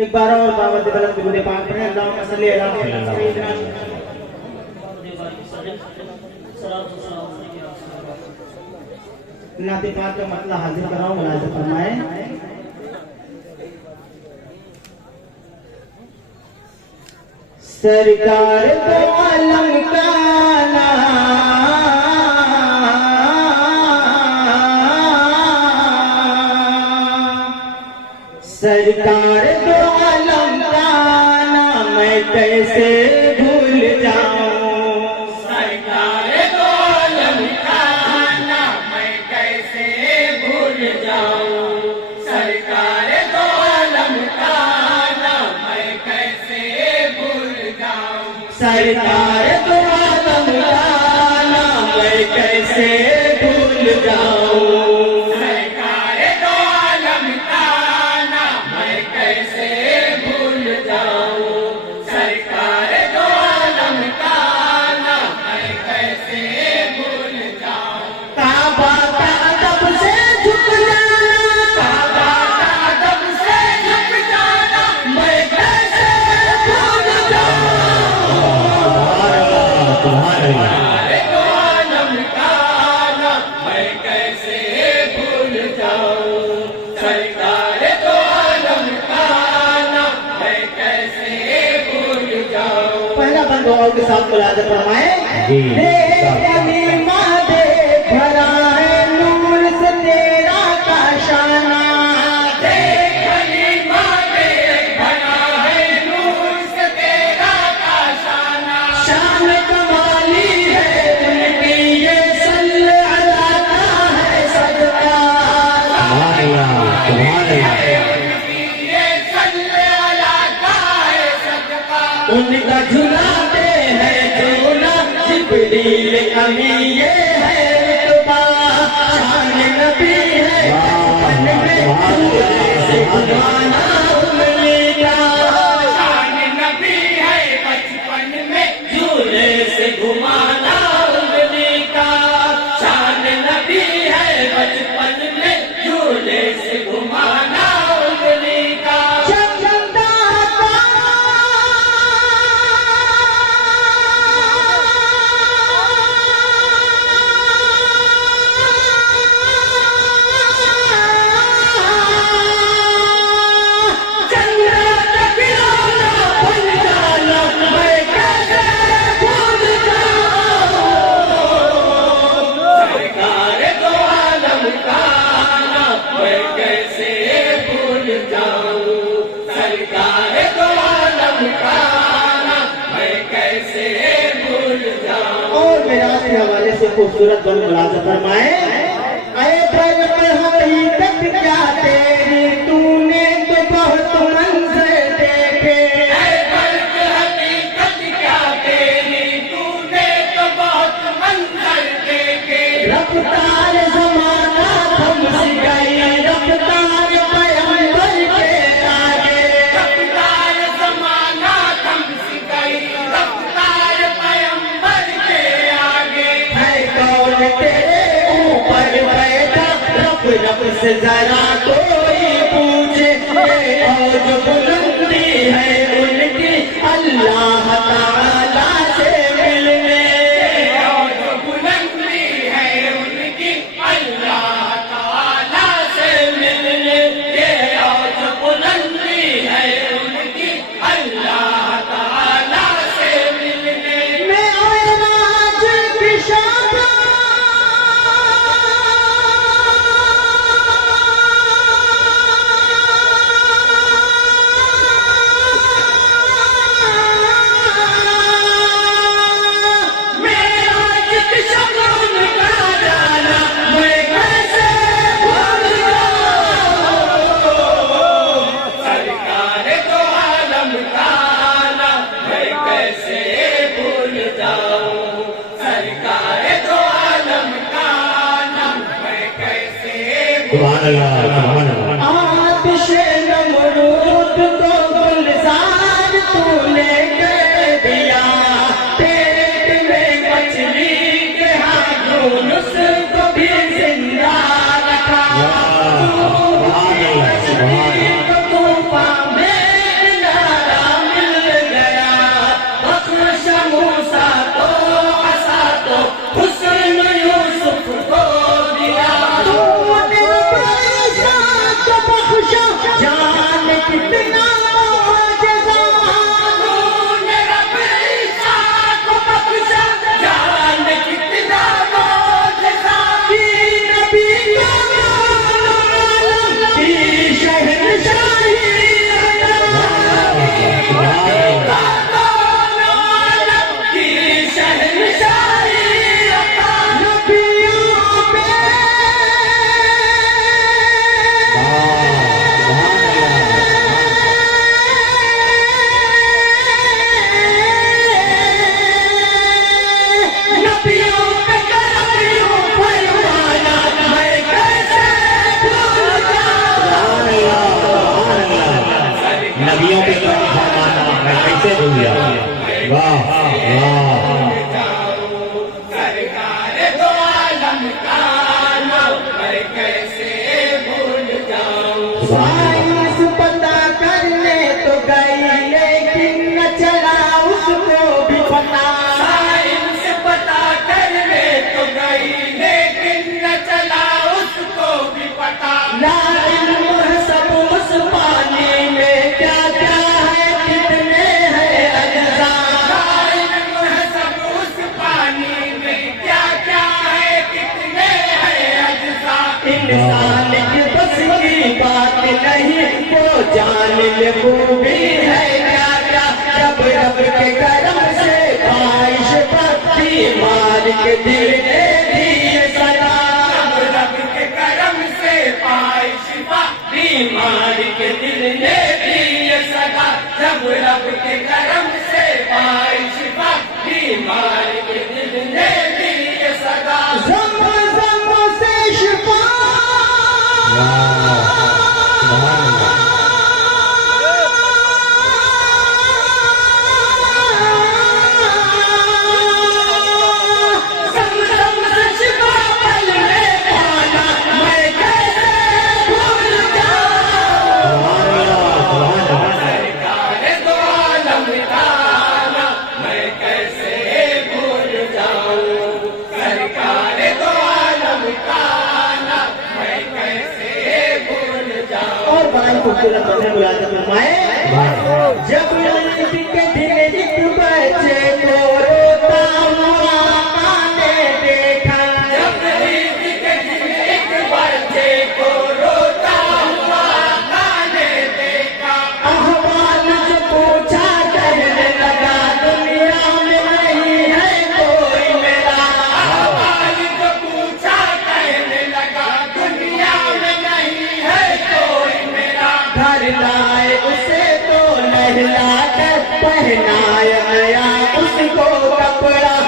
ایک بار اور باوت بلند درود پاک پڑھیں اللہم صلی علی سیدنا نعت پاک کا مطلع حاضر کر رہا ہوں ملاحظہ فرمائیں سرکار دو عالم کا سرکار دو عالم کا نام میں کیسے بھول جاؤں سرکار دو عالم کا نام میں کیسے بھول جاؤں سرکار دو عالم کا نام میں کیسے بھول جاؤں سرکار دو عالم کا نام میں کیسے بھول جاؤں دعاؤں کے ساتھ ملاحظہ فرمائیں بھرا ہے نور سے تیرا کاشانہ بھرا ہے نور سے تیرا کاشانہ شان کمالی ہے ان کی یہ صلی اللہ کا ہے صدقہ ان کا جھلاتے ہیں جھولا جبریل امی یہ ہے رتبہ شان نبی ہے بچپن میں جھولے سے گھمانا انگلی کا شان نبی ہے بچپن میں جھولے سے گھمانا انگلی کا شان نبی ہے بچپن میں جھولے سے گھمانا انگلی کا خوبصورت بن ملاحظہ فرمائے اے پر حقیقت کیا تیری تو نے تو بہت منظر دیکھے اے پر حقیقت کیا تیری تو نے تو بہت منظر دیکھے رفتار زمانہ تھم سی گئی رفتار پیغمبر کے آگے رفتار زمانہ تھم سی گئی رفتار پیغمبر کے آگے تیرے اوپر بیٹھا رب سے ذرا کوئی پوچھے اور جو بلندی ہے ان کی اللہ تعالیٰ سے ملنے اور جو بلندی ہے ان کی اللہ تعالیٰ سے ملنے اور جو بلندی ہے ان کی اللہ تعالیٰ سے ملنے میں آج کی شام آتش نمرود کو گلزار تو نے کر دیا پیٹ میں مچھلی کے ہاں یونس کو بھی زندہ رکھا طوفان میں دو عالم کا نام میں کیسے بھول جاؤں. سائنس پتا کرنے تو گئی لیکن نہ چلا اس کو بھی پتا. سائنس پتا کرنے تو گئی لیکن نہ چلا اس کو بھی پتا. لا علم ہے سب اس پانی میں کیا کیا ہے کتنے ہیں اجزاء. لا علم ہے سب اس پانی میں کیا کیا ہے کتنے ہیں اجزاء. انسان کی بس کی بات نہیں وہ جان لے وہ بھی ہے کیا کیا. جب رب کے کرم سے خواہش پر بیمار کے دل نے دی صدا. جب رب کے کرم سے خواہش پر بیمار کے دل نے دی صدا. جب رب کے کرم سے خواہش پر بیمار کے دل نے دی صدا. زم سے شفا خوبصورت بچن ملازم فرمائے. جب عید کے دن ایک بچے کو روتا ہوا آقا نے دیکھا. جب عید کے دن ایک بچے کو روتا ہوا آقا نے دیکھا. احوال جو پوچھا کہنے لگا دنیا میں نہیں ہے کوئی میرا. احوال جو پوچھا کہنے لگا دنیا میں نہیں ہے کوئی میرا. گھر لائے اسے تو نہلا کر پہنایا نیا اس کو کپڑا.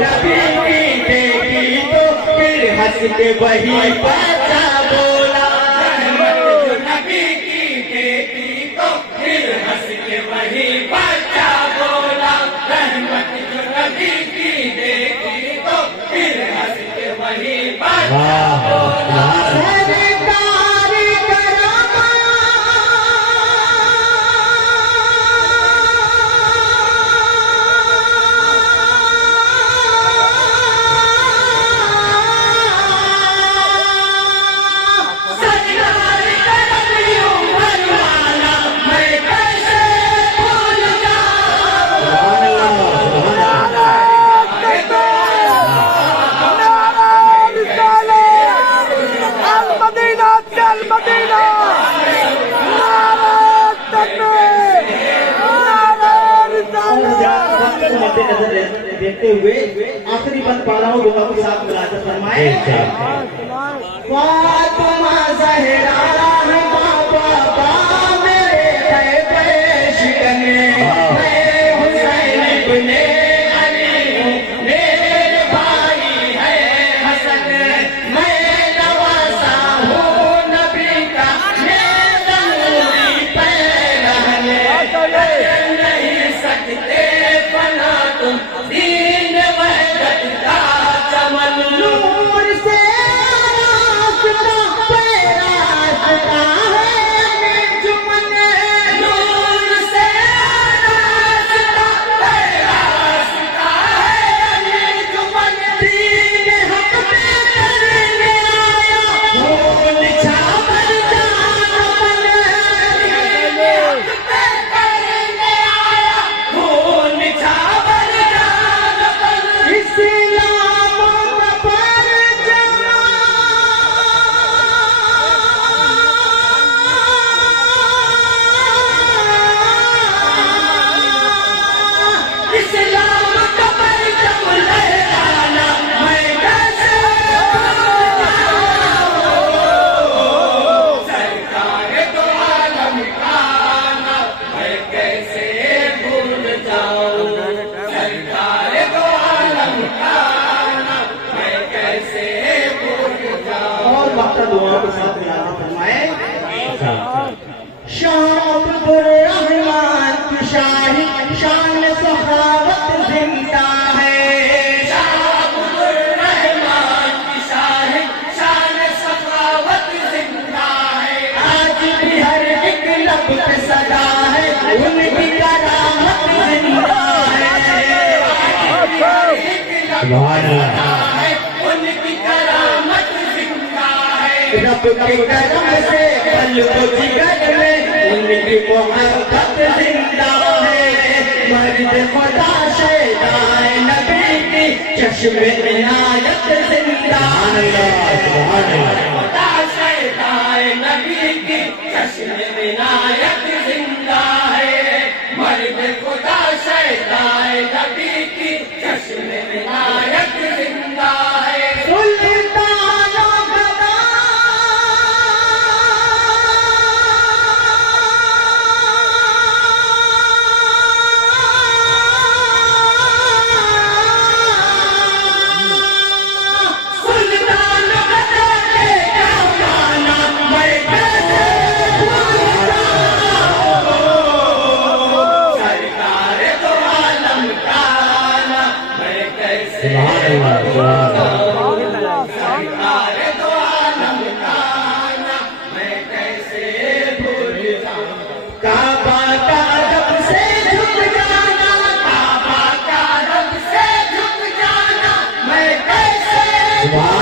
نبی کی دیکھی تو پھر ہنس کے وہی بچہ بولا. جو نبی کی دیکھی تو پھر ہنس کے وہی بچہ بولا. رحمت جو نبی کی دیکھی تو پھر ہنس کے وہی بچہ بولا. دیکھتے ہوئے آخری بند پا رہا ہوں. لوگوں کے ساتھ ملازم فرمائے. فاطمہ زہرا ہے بابا میرے ہے پیش کرنے. میں حسین ابن علی ہوں میرے بھائی ہے حسن. میں نواسا ہوں نبی کا میرا نوری پیرہن. نہیں سکتے فنا تم دین وحدت کا چمن. نور سے راستہ پیراستہ ہے انجمن. نور سے راستہ پیراستہ سبحان اللہ ہے ان کی کرامت زندہ ہے رب کے کرم سے قلب و جگر میں ان کی محبت زندہ ہے مرد خدا شیدائے نبی کی چشم عنایت زندہ ہے خدا شیدائے نبی کی چشم عنایت زندہ ہے مرد خدا شیدائے نبی کی چشم عنایت زندہ ہے سلطان و گدا سلطان و گدا کے جانا میں کیسے سرکار دو عالم کا آنا میں کیسے سرکار دو عالم کا آنا میں کیسے بھول جاؤں کعبہ کا رب سے جھک جانا کعبہ کا رب سے جھک جانا میں کیسے سبحان